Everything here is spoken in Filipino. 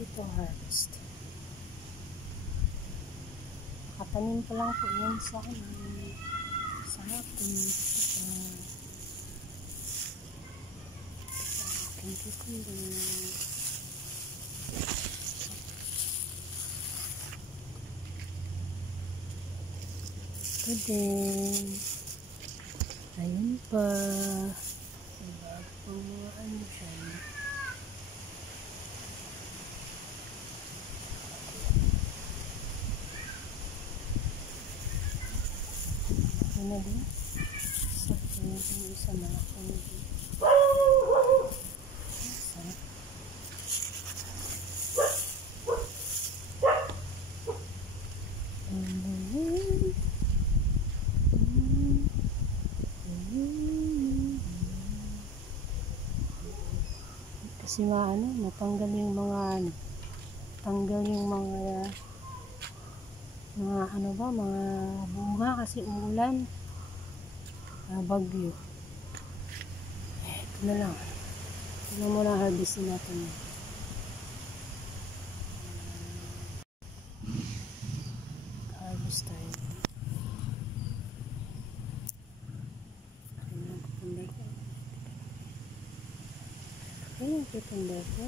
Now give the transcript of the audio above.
Ito harvest. Nakatanim pa lang po yan sa akin. Sa akin. Aking cucumber. Ito din. Ayun pa. Diba? Kung ano siya. Ano din? Sa isa malaki din. Sarap. Kasi natanggal yung mga tanggal yung mga mga bunga kasi ulan, bagyo. Ito na lang. Ito mo na harvestin natin. Harvest tayo. Ayan, cucumber ko.